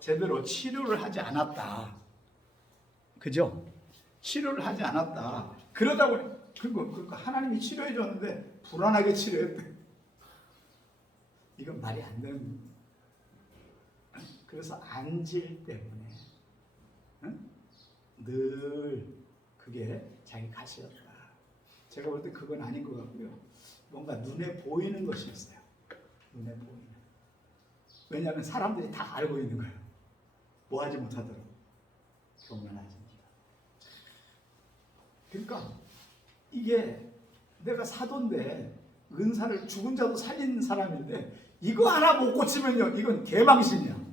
제대로 치료를 하지 않았다. 그죠? 치료를 하지 않았다. 그러다 보니 그리고 하나님이 치료해 줬는데 불안하게 치료했대. 이건 말이 안 되는 거예요. 그래서 안질 때문에 늘 그게 자기 가시였다. 제가 볼 때 그건 아닌 것 같고요. 뭔가 눈에 보이는 것이었어요. 눈에 보이는. 왜냐하면 사람들이 다 알고 있는 거예요. 뭐 하지 못하도록 교만하십니다. 그러니까 이게 내가 사도인데 은사를 죽은 자도 살린 사람인데 이거 하나 못 고치면요 이건 개망신이야.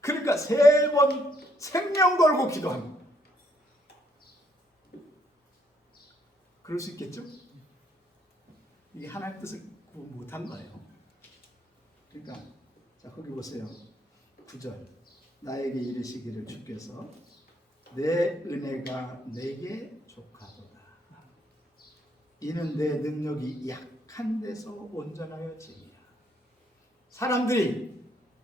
그러니까 3번 생명 걸고 기도합니다. 그럴 수 있겠죠? 이게 하나님 뜻을 구분 못한 거예요. 그러니까 자 거기 보세요. 9절 나에게 이르시기를 주께서 내 은혜가 내게 족하도다. 이는 내 능력이 약한 데서 온전하여 지니라. 사람들이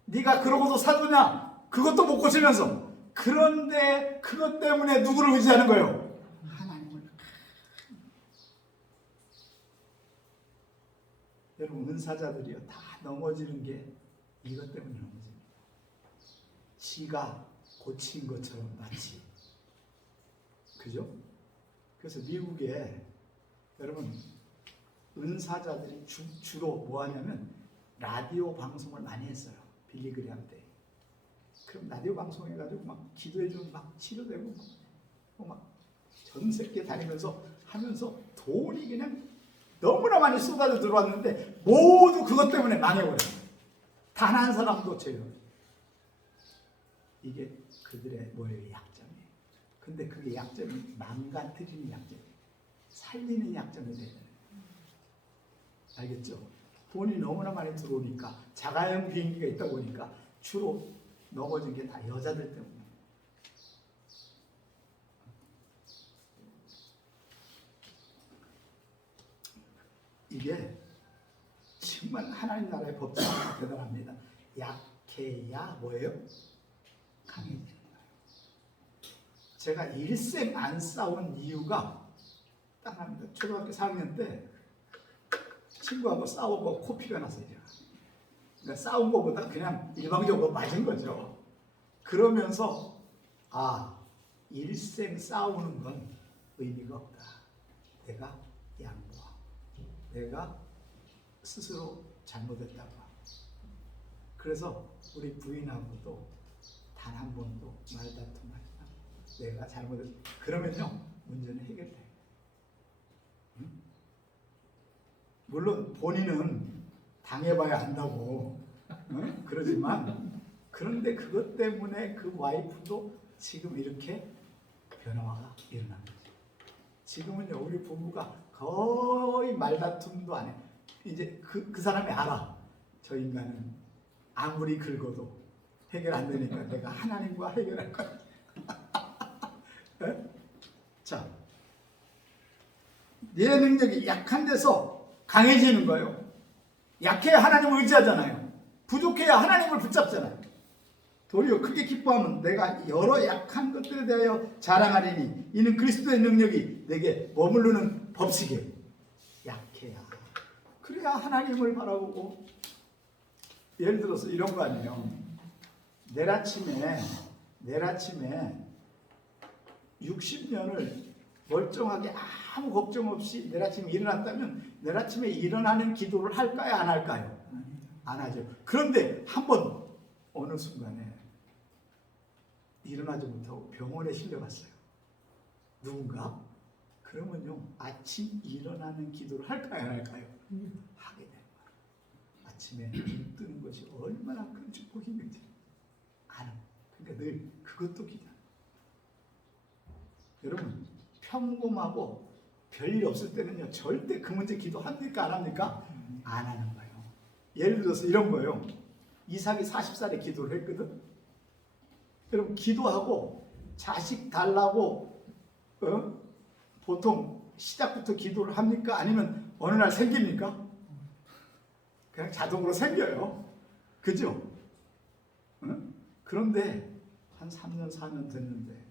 네가 그러고도 사도냐? 그것도 못 고치면서 그런데 그것 때문에 누구를 의지하는 거예요? 하나님을. 여러분 은사자들이요 다 넘어지는 게 이것 때문에 넘어집니다. 지가 고친 것처럼 마치. 그죠? 그래서 미국에 여러분 은사자들이 주로 뭐 하냐면 라디오 방송을 많이 했어요. 빌리그레함 때. 그럼 라디오 방송 해가지고 막 기도해주면 막 치료되고 막 전 세계 다니면서 하면서 돈이 그냥 너무나 많이 쏟아져 들어왔는데 모두 그것 때문에 망해버려요. 단 한 사람도 제요. 이게 그들의 뭐예요? 약점이에요. 근데 그게 약점이 망가뜨리는 약점이에요. 살리는 약점이 돼요. 알겠죠? 돈이 너무나 많이 들어오니까 자가용 비행기가 있다 보니까 주로 넘어진 게 다 여자들 때문에. 이게 정말 하나님 나라의 법칙이 대단합니다. 약해야 뭐예요? 강해지는 거예요. 제가 일생 안 싸운 이유가 딱 합니다. 초등학교 4학년 때 친구하고 싸우고 코피가 났어요. 그러니까 싸운 것보다 그냥 일방적으로 맞은 거죠. 그러면서 일생 싸우는 건 의미가 없다. 내가 양보하고 내가 스스로 잘못했다고 하고. 그래서 우리 부인하고도 단 한 번도 말다툼하지 않고 내가 잘못했다. 그러면요 문제는 해결돼요. 물론 본인은 당해봐야 한다고 그러지만 그런데 그것 때문에 그 와이프도 지금 이렇게 변화가 일어난 거죠. 지금은요 우리 부부가 거의 말다툼도 안 해. 이제 그 사람이 알아. 저 인간은 아무리 긁어도 해결 안 되니까 내가 하나님과 해결할 거야. 자, 내 능력이 약한 데서 강해지는 거예요. 약해야 하나님을 의지하잖아요. 부족해야 하나님을 붙잡잖아요. 도리어 크게 기뻐하면 내가 여러 약한 것들에 대하여 자랑하리니 이는 그리스도의 능력이 내게 머무르는 법칙이에요. 약해야. 그래야 하나님을 바라보고. 예를 들어서 이런 거 아니에요. 내일 아침에 60년을 멀쩡하게 아무 걱정 없이 내일 아침에 일어났다면 내일 아침에 일어나는 기도를 할까요? 안 할까요? 안 하죠. 그런데 한번 어느 순간에 일어나지 못하고 병원에 실려갔어요. 누군가? 그러면요 아침 일어나는 기도를 할까요? 안 할까요? 하게 돼요. 아침에 눈 뜨는 것이 얼마나 큰 축복인지 아는. 그러니까 늘 그것도 기도. 여러분 평범하고 별일 없을 때는요 절대 그 문제 기도합니까? 안 합니까? 안 하는 거예요. 예를 들어서 이런 거예요. 이삭이 40살에 기도를 했거든. 여러분 기도하고 자식 달라고 보통 시작부터 기도를 합니까? 아니면 어느 날 생깁니까? 그냥 자동으로 생겨요. 그죠? 그런데 한 3년 4년 됐는데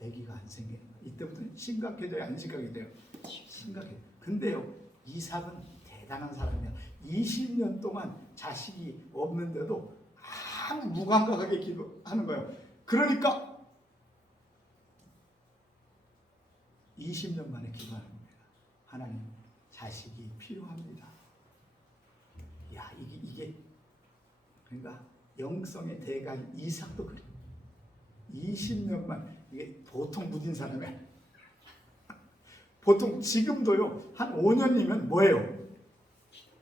아기가 안 생기는 거예요. 이때부터 심각해져요, 안 심각해져요? 심각해요. 근데요, 이삭은 대단한 사람이야. 20년 동안 자식이 없는데도 아무 무감각하게 기도하는 거예요. 그러니까 20년 만에 기도하는 겁니다. 하나님, 자식이 필요합니다. 야, 이게 그러니까 영성의 대가인 이삭도 그래. 20년만, 이게 보통 무딘 사람이 아니에요. 보통 지금도요, 한 5년이면 뭐예요?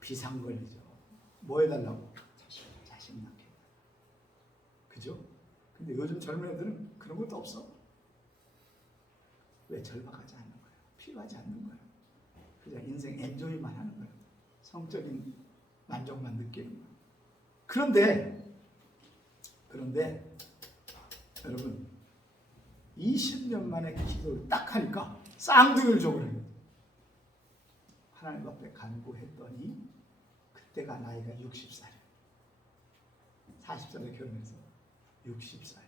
비상 걸리죠. 뭐 해달라고? 자식 낳게. 그죠? 근데 요즘 젊은 애들은 그런 것도 없어. 왜? 절박하지 않는 거예요. 필요하지 않는 거예요. 그냥 인생 엔조이만 하는 거예요. 성적인 만족만 느끼는 거예요. 그런데 여러분, 20년 만에 기도를 딱 하니까 쌍둥이를 줘버려요. 하나님 앞에 간구했더니 그때가 나이가 60살. 40살에 결혼해서 60살.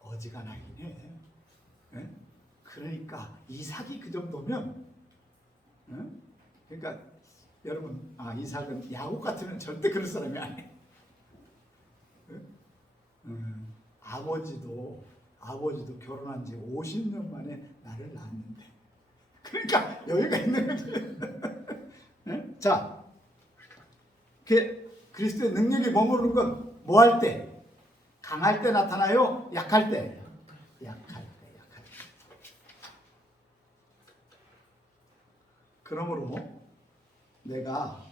어지간하긴 해. 네? 그러니까 이삭이 그 정도면, 그러니까 여러분, 이삭은 야곱 같으면 절대 그럴 사람이 아니에요. 아버지도 결혼한 지 50년 만에 나를 낳았는데, 그러니까 여유가 있는 거지. 자, 그리스도의 능력이 머무르는 건 뭐 할 때? 강할 때 나타나요? 약할 때? 약할 때. 그러므로 내가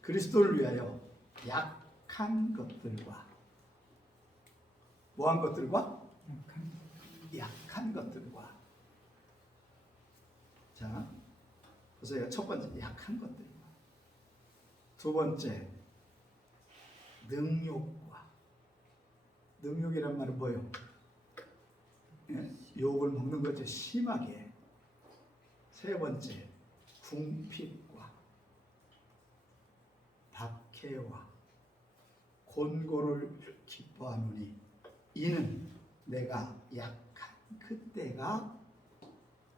그리스도를 위하여 약한 것들과 뭐한 것들과? 약한 것들과. 자, 보세요. 첫 번째, 약한 것들과. 두 번째, 능욕과. 능욕이란 말은 뭐예요? 욕을 먹는 거죠. 심하게. 세 번째, 궁핍과 박해와 곤고를 기뻐하노니 이는 내가 약한 그때가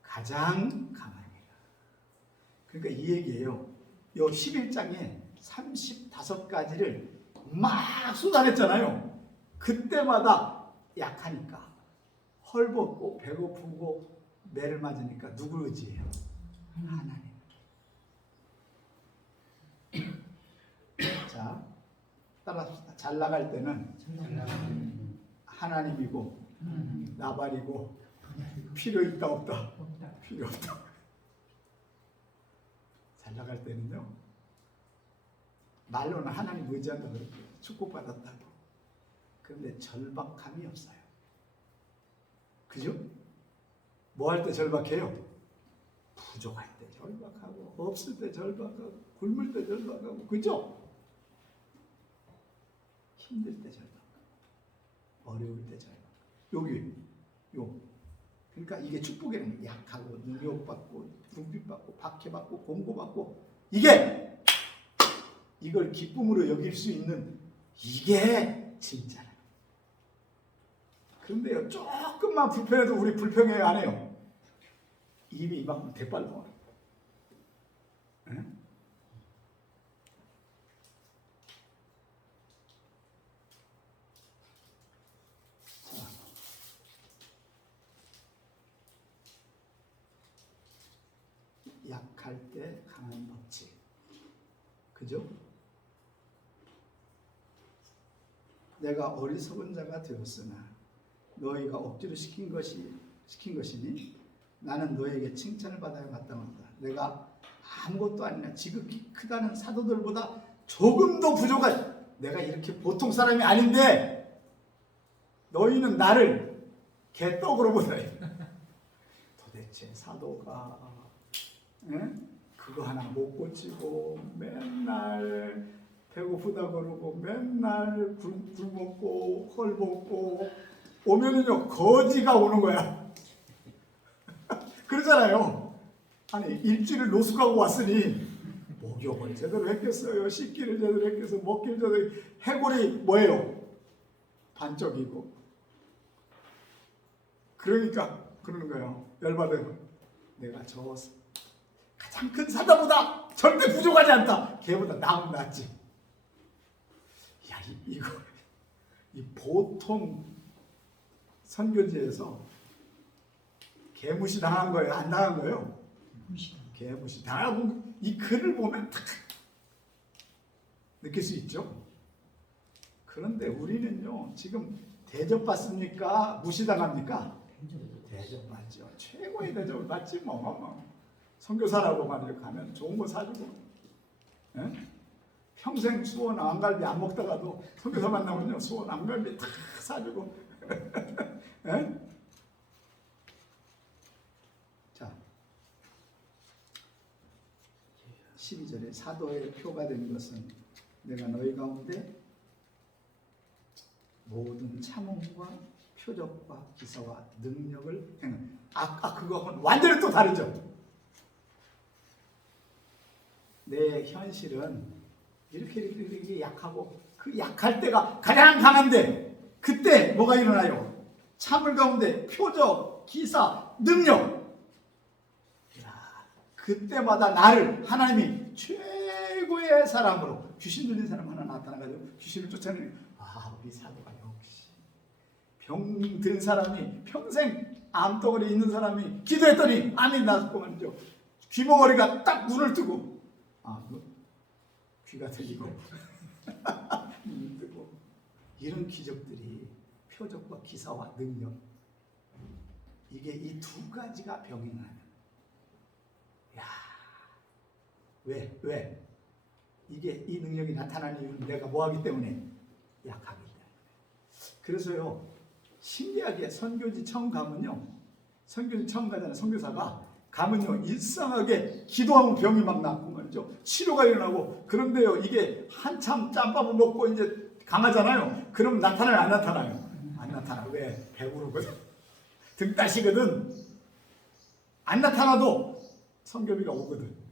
가장 강하니라. 그러니까 이 얘기예요. 요 11장에 35가지를 막 쏟아냈잖아요. 그때마다 약하니까, 헐벗고 배고프고 매를 맞으니까 누구 의지해요? 하나님. 자, 따라합시다. 잘 나갈 때는 하나님이고 나발이고 필요 있다 없다? 필요 없다. 잘 나갈 때는요, 말로는 하나님 의지한다고 그러고 축복받았다고. 그런데 절박함이 없어요. 그죠? 뭐 할 때 절박해요? 부족할 때 절박하고, 없을 때 절박하고, 굶을 때 절박하고, 그죠? 힘들 때 절박하고, 어려울 때 절박하고. 그러니까 이게 축복이라는 거예요. 약하고, 능욕받고, 궁핍받고, 박해받고, 공고받고, 이걸 기쁨으로 여길 수 있는 이게 진짜예요. 그런데요, 조금만 불편해도 우리 불평해요, 안 해요? 입이 이만큼 대빨 나와요. 약할 때 강한 법칙. 그죠? 내가 어리석은 자가 되었으나 너희가 억지로 시킨 것이니 나는 너에게 칭찬을 받아야 마땅하다. 내가 아무것도 아니냐, 지극히 크다는 사도들보다 조금 더 부족하지. 내가 이렇게 보통 사람이 아닌데 너희는 나를 개떡으로 보다. 도대체 사도가 그거 하나 못 고치고 맨날 배고프다 그러고 맨날 굶었고 헐벗고 오면은요 거지가 오는 거야. 그러잖아요. 아니 일주일을 노숙하고 왔으니 목욕을 제대로 했겠어요? 씻기를 제대로 했겠어요? 먹기를 제대로. 해골이 뭐예요? 반쪽이고. 그러니까 그러는 거예요. 열받아요. 내가 저 가장 큰 사자보다 절대 부족하지 않다. 걔보다 나은 낫지. 야, 이 보통 선교지에서 개무시 당한 거예요? 안 당한 거예요? 개무시 당하고 이 글을 보면 딱 느낄 수 있죠. 그런데 우리는요, 지금 대접받습니까? 무시당합니까? 대접받죠. 최고의 대접을 받지 뭐. 선교사라고 말이죠. 가면 좋은 거 사주고, 예? 평생 수원 왕갈비 안 먹다가도 선교사 만나면요, 수원 왕갈비 다 사주고. 예? 자, 12절에 사도의 표가 된 것은 내가 너희 가운데 모든 참음과 표적과 기사와 능력을 행한. 아까 그거하고는 완전히 또 다르죠. 내 현실은 이렇게 약하고, 그 약할 때가 가장 강한데, 그때 뭐가 일어나요? 참을 가운데 표적, 기사, 능력. 그때마다 나를 하나님이 최고의 사람으로, 귀신 들린 사람 하나 나타나가지고 귀신을 쫓아내는, 우리 사도가 역시 병든 사람이, 평생 암덩어리 있는 사람이 기도했더니 암이 나았고 말이죠. 귀머거리가 딱 눈을 뜨고, 귀가 들리고 눈을 뜨고, 이런 기적들이 표적과 기사와 능력, 이게 이 두 가지가 병행하는. 왜? 이게 이 능력이 나타나는 이유는 내가 뭐하기 때문에? 약하기 때문에. 그래서요, 신기하게 선교지 처음 가면요, 선교지 처음 가잖아요. 선교사가 가면요, 일상하게 기도하면 병이 막 낫고 말이죠. 치료가 일어나고. 그런데요, 이게 한참 짬밥을 먹고 이제 강하잖아요. 그럼 나타나요, 안 나타나요? 안 나타나. 왜? 배부르거든. 등 따시거든. 안 나타나도 성교비가 오거든.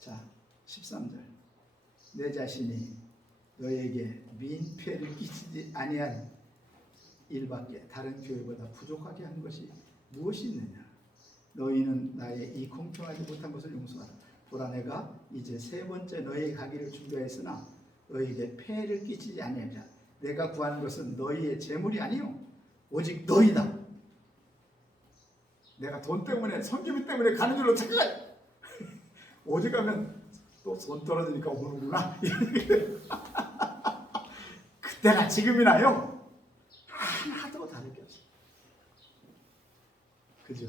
자, 13절. 내 자신이 너에게 민폐를 끼치지 아니한 일밖에 다른 교회보다 부족하게 한 것이 무엇이 있느냐? 너희는 나의 이 공평하지 못한 것을 용서하라. 보라, 내가 이제 세 번째 너희의 가기를 준비하였으나 너희에게 폐를 끼치지 아니하리라. 내가 구하는 것은 너희의 재물이 아니요 오직 너희다. 내가 돈 때문에, 선교비 때문에 가는 줄로 착각해. 오직 가면 또 손 떨어지니까 오는구나. 그때나 지금이나요, 하나도 다르게 없어. 그죠?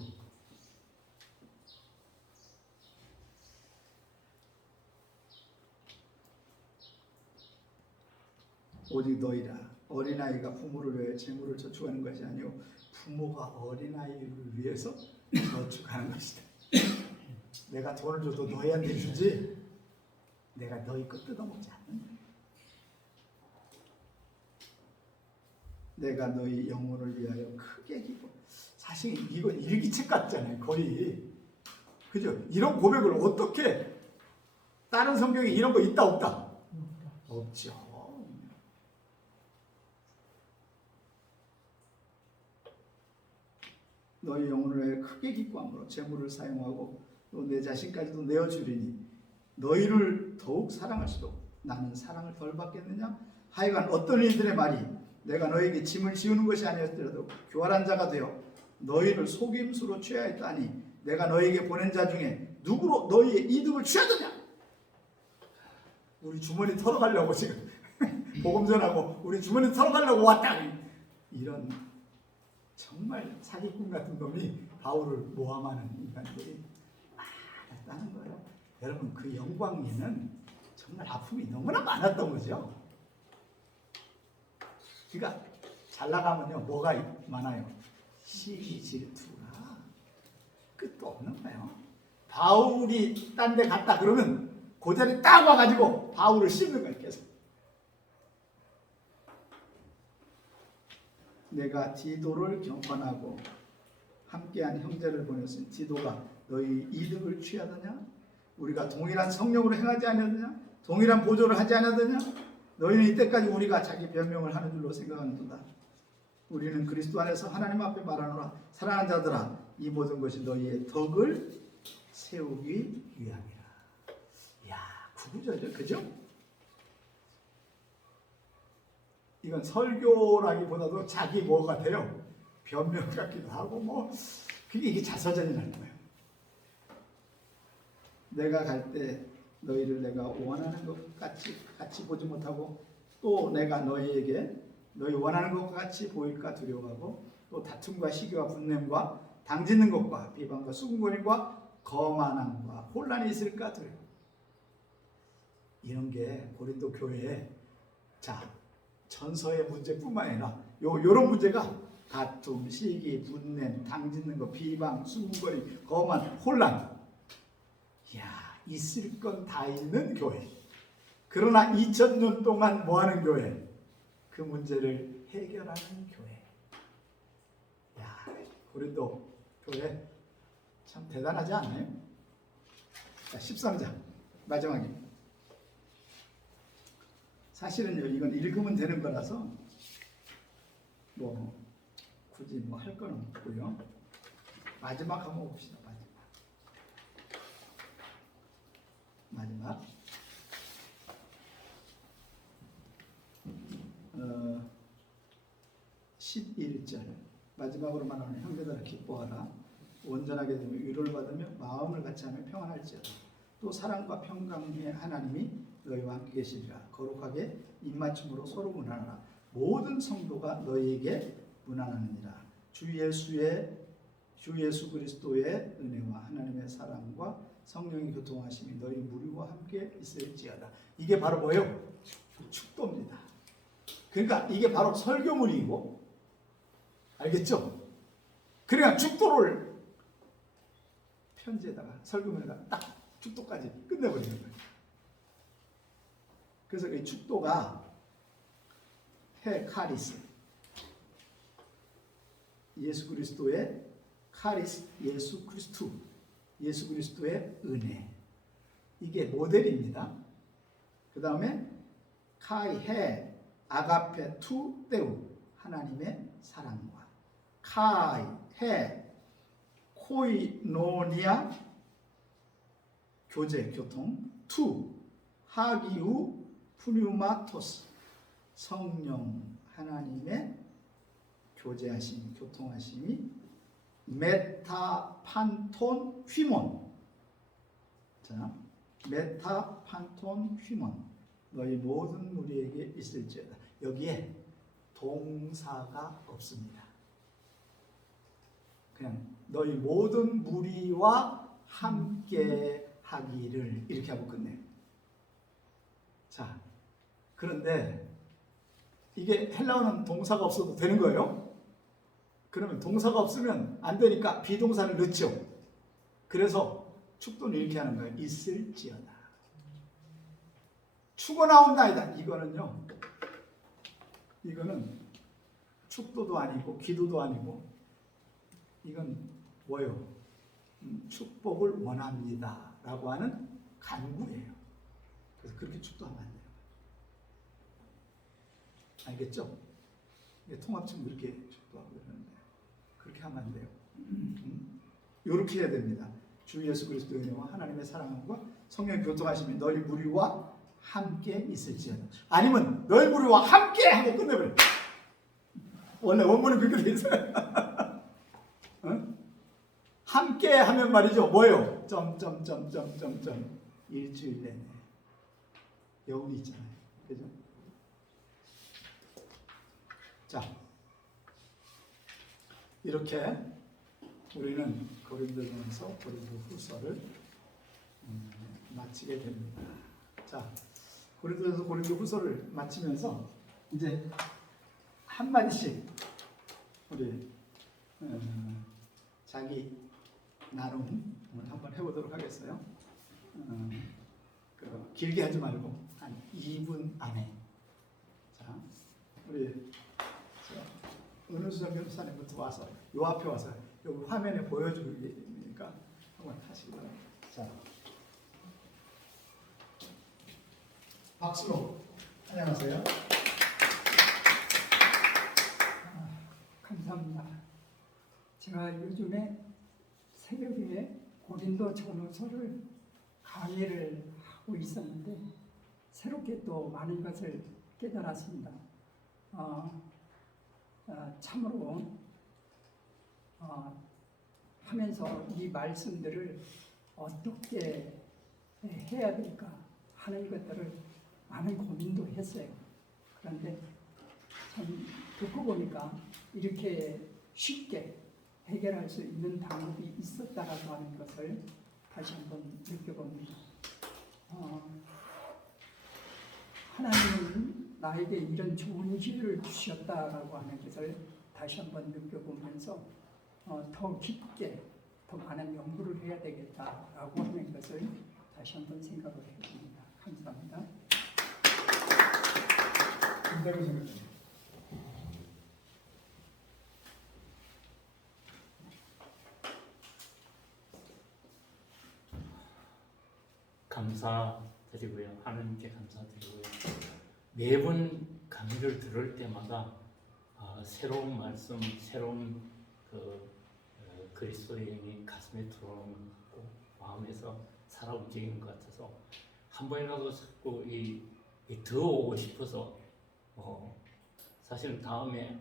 오직 너희라. 어린아이가 부모를 위해 재물을 저축하는 것이 아니요 부모가 어린아이를 위해서 저축하는 것이다. 내가 돈을 줘도 너희한테 주지, 내가 너희 것 뜯어먹지 않는다. 내가 너희 영혼을 위하여 크게 기도. 사실 이건 일기책 같잖아요, 거의. 그죠? 이런 고백을 어떻게, 다른 성경에 이런 거 있다 없다? 없죠. 너희 영혼을 위해 크게 기뻐함으로 재물을 사용하고 또 내 자신까지도 내어주리니 너희를 더욱 사랑할수록 나는 사랑을 덜 받겠느냐? 하여간 어떤 이들의 말이 내가 너에게 짐을 지우는 것이 아니었더라도 교활한 자가 되어 너희를 속임수로 취하였다니 내가 너에게 보낸 자 중에 누구로 너희의 이득을 취하느냐? 우리 주머니 털어가려고 지금 복음 전하고 우리 주머니 털어가려고 왔다. 이런 정말 사기꾼 같은 놈이 바울을 모함하는 인간들이 많았다는 거예요. 여러분, 그 영광리는 정말 아픔이 너무나 많았던 거죠. 그러니까 잘 나가면요, 뭐가 많아요? 시기, 질투가 끝도 없는 거예요. 바울이 딴 데 갔다 그러면 그 자리에 딱 와가지고 바울을 씹는 거예요, 계속. 내가 디도를 경건하고 함께한 형제를 보냈으니 디도가 너희 이득을 취하느냐? 우리가 동일한 성령으로 행하지 않았느냐? 동일한 보조를 하지 않았느냐? 너희는 이때까지 우리가 자기 변명을 하는 줄로 생각하는도다. 우리는 그리스도 안에서 하나님 앞에 말하노라. 사랑하는 자들아, 이 모든 것이 너희의 덕을 세우기 위함이라. 이야, 구구절절, 그죠? 이건 설교라기보다도 자기 뭐 같아요? 변명 같기도 하고 뭐 이게 자서전이라는 거예요. 내가 갈 때 너희를 내가 원하는 것 같이 보지 못하고 또 내가 너희에게 너희 원하는 것과 같이 보일까 두려워하고 또 다툼과 시기와 분냄과 당짓는 것과 비방과 수군거림과 거만함과 혼란이 있을까 두려워. 이런 게 고린도 교회에 전서의 문제뿐만 아니라 요런 문제가 다툼, 시기, 분냄, 당짓는 것, 비방, 수군거림, 거만, 혼란. 이야, 있을 건 다 있는 교회. 그러나 2000년 동안 뭐하는 교회? 그 문제를 해결하는 교회. 야, 고린도 교회 참 대단하지 않나요? 자, 13장 마지막에. 사실은요, 이건 읽으면 되는 거라서 뭐 굳이 뭐 할 건 없고요. 마지막 한번 봅시다. 마지막 11절 마지막으로 말하는 형제들아 기뻐하라. 온전하게 되며 위로를 받으며 마음을 같이 하며 평안할지어다. 또 사랑과 평강의 하나님이 너희와 함께 계시리라. 거룩하게 입맞춤으로 서로 문안하라. 모든 성도가 너희에게 문안하느니라. 주 예수 그리스도의 은혜와 하나님의 사랑과 성령의 교통하심이 너희 무리와 함께 있을지어다. 이게 바로 뭐예요? 축도입니다. 그러니까 이게 바로 설교문이고, 알겠죠? 그러니까 축도를 편지에다가 설교문에다가 딱 축도까지 끝내버리는 거예요. 그래서 이 축도가 카리스, 예수 그리스도의 카리스, 예수 그리스도의 은혜. 이게 모델입니다. 그 다음에 카이 아가페 투 데우, 하나님의 사랑과 카이 코이노니아, 교제, 교통, 투 하기우 푸뉴마토스, 성령 하나님의 교제하심이, 교통하심이, 메타판톤 휘몬. 자, 메타판톤 휘몬, 너희 모든 무리에게 있을지어다. 여기에 동사가 없습니다. 그냥 너희 모든 무리와 함께 하기를 이렇게 하고 끝내요. 자, 그런데 이게 헬라어는 동사가 없어도 되는 거예요? 그러면 동사가 없으면 안 되니까 비동사를 넣죠. 그래서 축도는 이렇게 하는 거예요. 있을지어다. 축어나온다이다. 이거는 축도도 아니고 기도도 아니고, 이건 뭐예요? 축복을 원합니다 라고 하는 간구예요. 그래서 그렇게 축도하면 안 돼요. 알겠죠? 통합적으로 이렇게 축도하고 그러는데 그렇게 하면 안 돼요. 이렇게 해야 됩니다. 주 예수 그리스도의 은혜와 하나님의 사랑과 성령의 교통하심이 너희 무리와 함께 있을지어다. 아니면 너희 무리와 함께 하고 끝내버려. 원래 원문은 그렇게 돼 있어요. 함께 하면 말이죠. 뭐예요? 일주일 내내 여운이 있잖아요. 그죠? 자, 이렇게 우리는 고린도전서 고린도후서를 마치게 됩니다. 자, 고린도전서 고린도후서를 마치면서 이제 한 마디씩 우리 자기 나눔 한번 해보도록 하겠어요. 길게 하지 말고 한 2분 안에. 자, 우리 은우수정 변호사님부터 와서 요 앞에 와서 여기 화면에 보여주니까 한번 하시기 바랍니다. 자, 박수로 안녕하세요. 감사합니다. 제가 요즘에 새벽에 고린도 전후서를 강의를 하고 있었는데 새롭게 또 많은 것을 깨달았습니다. 참으로 하면서 이 말씀들을 어떻게 해야 될까 하는 것들을 많은 고민도 했어요. 그런데 참 듣고 보니까 이렇게 쉽게 해결할 수 있는 방법이 있었다라고 하는 것을 다시 한번 느껴봅니다. 하나님은 나에게 이런 좋은 기회를 주셨다라고 하는 것을 다시 한번 느껴보면서 더 깊게 더 많은 연구를 해야 되겠다라고 하는 것을 다시 한번 생각을 해봅니다. 감사합니다. 김대근 선생님. 감사드리고요. 하나님께 감사드리고요. 매번 강의를 들을 때마다 새로운 말씀, 새로운 그리스도의 영이 가슴에 들어오는 것 같고 마음에서 살아 움직이는 것 같아서 한 번이라도 자꾸 더 오고 싶어서 사실은 다음에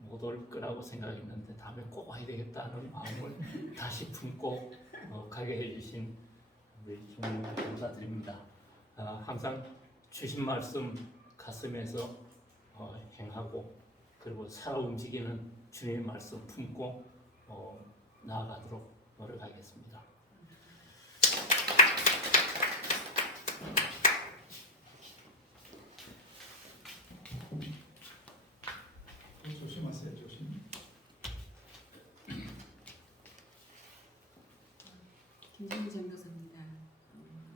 못 올 거라고 생각했는데 다음에 꼭 와야 되겠다는 마음을 다시 품고 가게 해주신 우리 주님께 감사드립니다. 항상 주신 말씀 가슴에서 행하고 그리고 살아 움직이는 주님의 말씀 품고 나아가도록 노력하겠습니다. 조심하세요. 조심. 김정희 전도사입니다.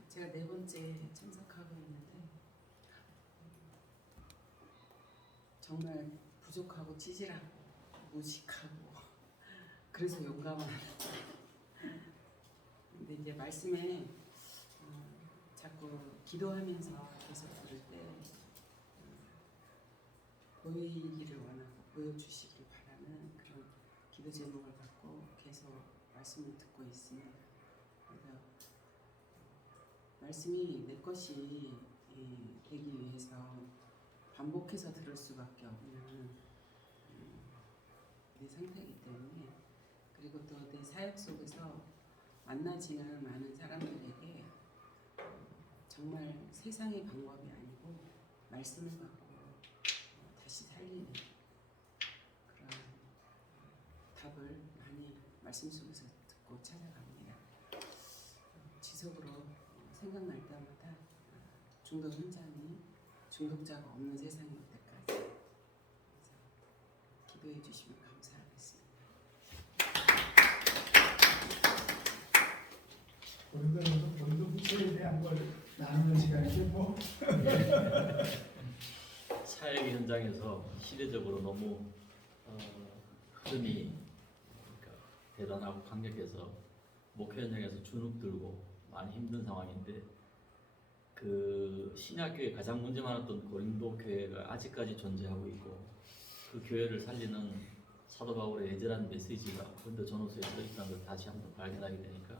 제가 4번째 참석하고 있는데 정말 부족하고 찌질하고 무식하고 그래서 용감한 근데 이제 말씀에 자꾸 기도하면서 계속 들을 때 보이기를 원하고 보여주시길 바라는 그런 기도 제목을 갖고 계속 말씀을 듣고 있습니다. 그래서 말씀이 내 것이 되기 위해서 반복해서 들을 수밖에 없는 내 상태이기 때문에 그리고 또 내 사역 속에서 만나지는 많은 사람들에게 정말 세상의 방법이 아니고 말씀을 갖고 다시 살리는 그런 답을 많이 말씀 속에서 듣고 찾아갑니다. 지속으로 생각날 때마다 중독 현장이 중독자가 없는 세상이 올 때까지 그래서 기도해 주시면 감사하겠습니다. 고린도후서에 대한 걸 나누는 시간인데 뭐 사역 현장에서 시대적으로 너무 흐름이 대단하고 강력해서 목회 현장에서 주눅 들고 많이 힘든 상황인데 그 신약교회 가장 문제 많았던 고린도 교회가 아직까지 존재하고 있고 그 교회를 살리는 사도 바울의 애절한 메시지가 고린도 전후서에 들어있다는 걸 다시 한번 발견하게 되니까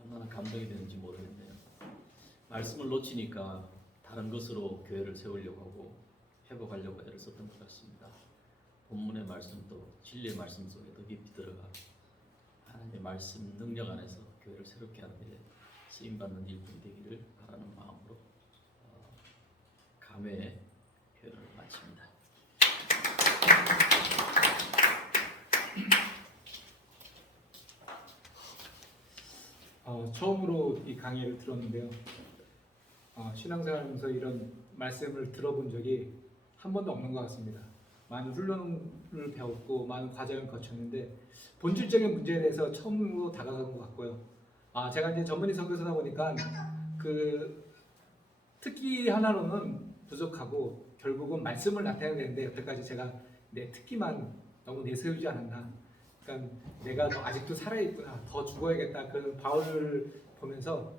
얼마나 감동이 되는지 모르겠네요. 말씀을 놓치니까 다른 것으로 교회를 세우려고 하고 회복하려고 애를 썼던 것 같습니다. 본문의 말씀도 진리의 말씀 속에 더 깊이 들어가 하나님의 말씀 능력 안에서 교회를 새롭게 하는 일에 쓰임받는 일꾼이 되기를 바라는 마음으로 감회의 표현을 마칩니다. 처음으로 이 강의를 들었는데요. 신앙생활하면서 이런 말씀을 들어본 적이 한 번도 없는 것 같습니다. 많은 훈련을 배웠고 많은 과정을 거쳤는데 본질적인 문제에 대해서 처음으로 다가간 것 같고요. 제가 이제 전문의 선교사다 보니까 그 특기 하나로는 부족하고 결국은 말씀을 나타내야 되는데 여태까지 제가 내 특기만 너무 내세우지 않았나. 그러니까 내가 아직도 살아있구나, 더 죽어야겠다. 그 바울을 보면서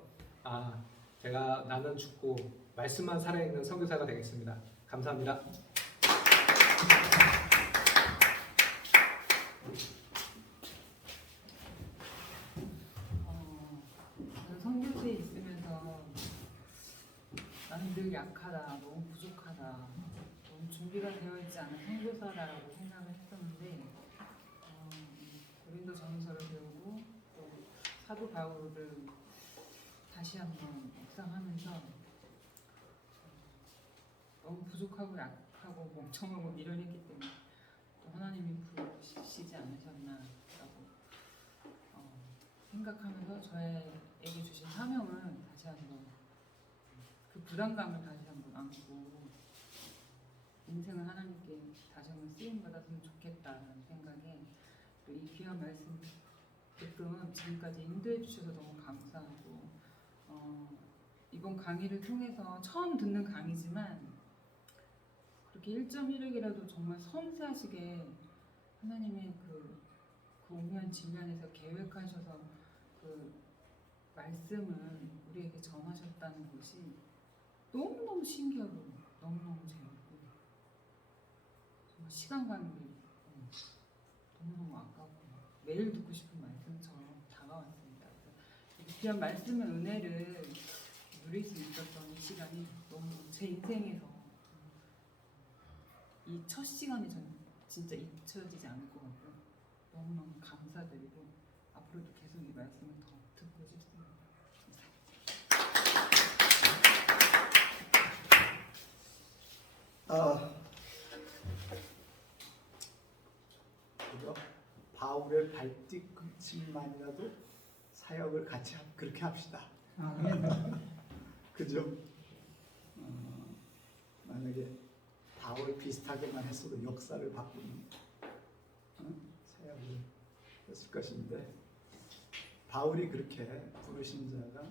제가 나는 죽고 말씀만 살아있는 선교사가 되겠습니다. 감사합니다. 저는 선교지에 있으면서 나는 늘 약하다, 너무 부족하다, 너무 준비가 되어 있지 않은 선교사라고 생각을 했었는데 고린도 전서를 배우고 또 사도 바울을 다시 한번 묵상하면서 너무 부족하고 약하고 멍청하고 미련했기 때문에 또 하나님이 부르시지 않으셨나라고 생각하면서 저에게 주신 사명을 다시 한번 그 부담감을 다시 한번 안고 인생을 하나님께 다시 한번 쓰임 받았으면 좋겠다라는 생각에 또 이 귀한 말씀 듣끔 지금까지 인도해 주셔서 너무 감사하고 이번 강의를 통해서 처음 듣는 강의지만 그렇게 1.1획이라도 정말 섬세하시게 하나님의 그 오묘한 진면에서 계획하셔서 그 말씀을 우리에게 전하셨다는 것이 너무너무 신기하고 너무너무 재밌고 정말 시간 가는 게 너무너무 아깝고 매일 듣고 싶은 말씀처럼 다가왔습니다. 그래서 이 귀한 말씀의 은혜를 누릴 수 있었던 이 시간이 너무 제 인생에서 이 첫 시간이 저는 진짜 잊혀지지 않을 것 같고 너무너무 감사드리고 앞으로도 계속 이 말씀을 더 듣고 싶습니다. 그죠? 바울의 발뒤꿈치만이라도 사역을 같이 그렇게 합시다. 그죠? 만약에 바울 비슷하게만 했어도 역사를 바꾸는 사역을 했을 것인데 바울이 그렇게 부르신 자가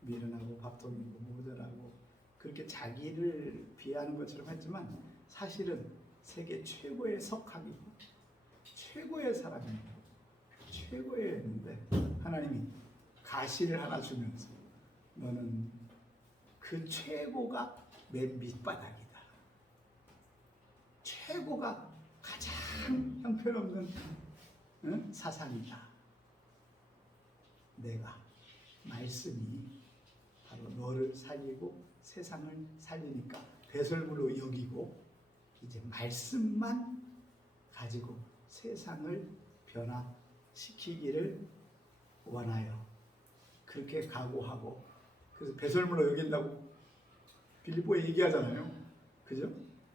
미련하고 밥통이고 모자라고 그렇게 자기를 비하하는 것처럼 했지만 사실은 세계 최고의 석학이고 최고의 사람이고 최고였는데 하나님이 가시를 하나 주면서 너는 그 최고가 맨 밑바닥이다. 최고가 가장 형편없는 사상이다. 내가 말씀이 바로 너를 살리고 세상을 살리니까 배설물로 여기고 이제 말씀만 가지고 세상을 변화시키기를 원하여 그렇게 각오하고 그래서 배설물로 여긴다고 빌립보에 얘기하잖아요. 그죠?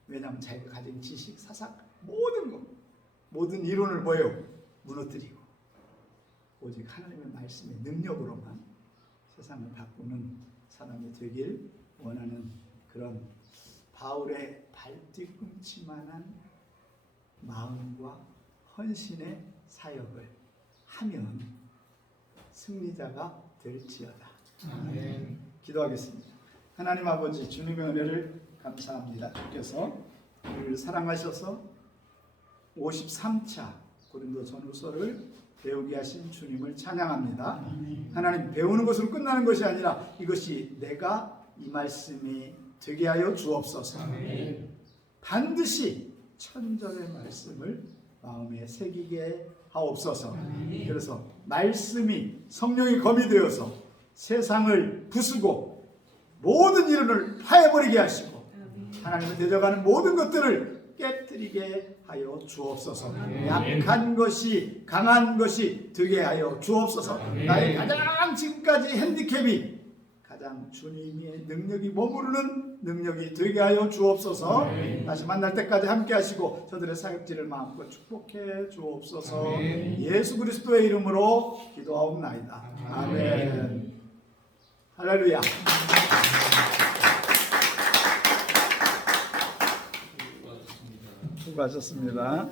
왜냐하면 자기가 가진 지식, 사상, 모든 이론을 뭐예요? 무너뜨리고 오직 하나님의 말씀의 능력으로만 세상을 바꾸는 사람이 되길 원하는 그런 바울의 발뒤꿈치만한 마음과 헌신의 사역을 하면 승리자가 될지어다. 아멘. 기도하겠습니다. 하나님 아버지 주님의 은혜를 감사합니다. 주께서 우리를 사랑하셔서 53차 고린도 전후서를 배우게 하신 주님을 찬양합니다. 하나님 배우는 것으로 끝나는 것이 아니라 이것이 내가 이 말씀이 되게 하여 주옵소서. 반드시 천절의 말씀을 마음에 새기게 하옵소서. 그래서 말씀이 성령이 검이 되어서 세상을 부수고 모든 이론을 파해버리게 하시고 하나님을 대적하는 모든 것들을 깨뜨리게 하여 주옵소서. 약한 것이 강한 것이 되게 하여 주옵소서. 나의 가장 지금까지 핸디캡이 가장 주님의 능력이 머무르는 능력이 되게 하여 주옵소서. 다시 만날 때까지 함께 하시고 저들의 사역지를 마음껏 축복해 주옵소서. 예수 그리스도의 이름으로 기도하옵나이다. 아멘. 할렐루야. 수고하셨습니다.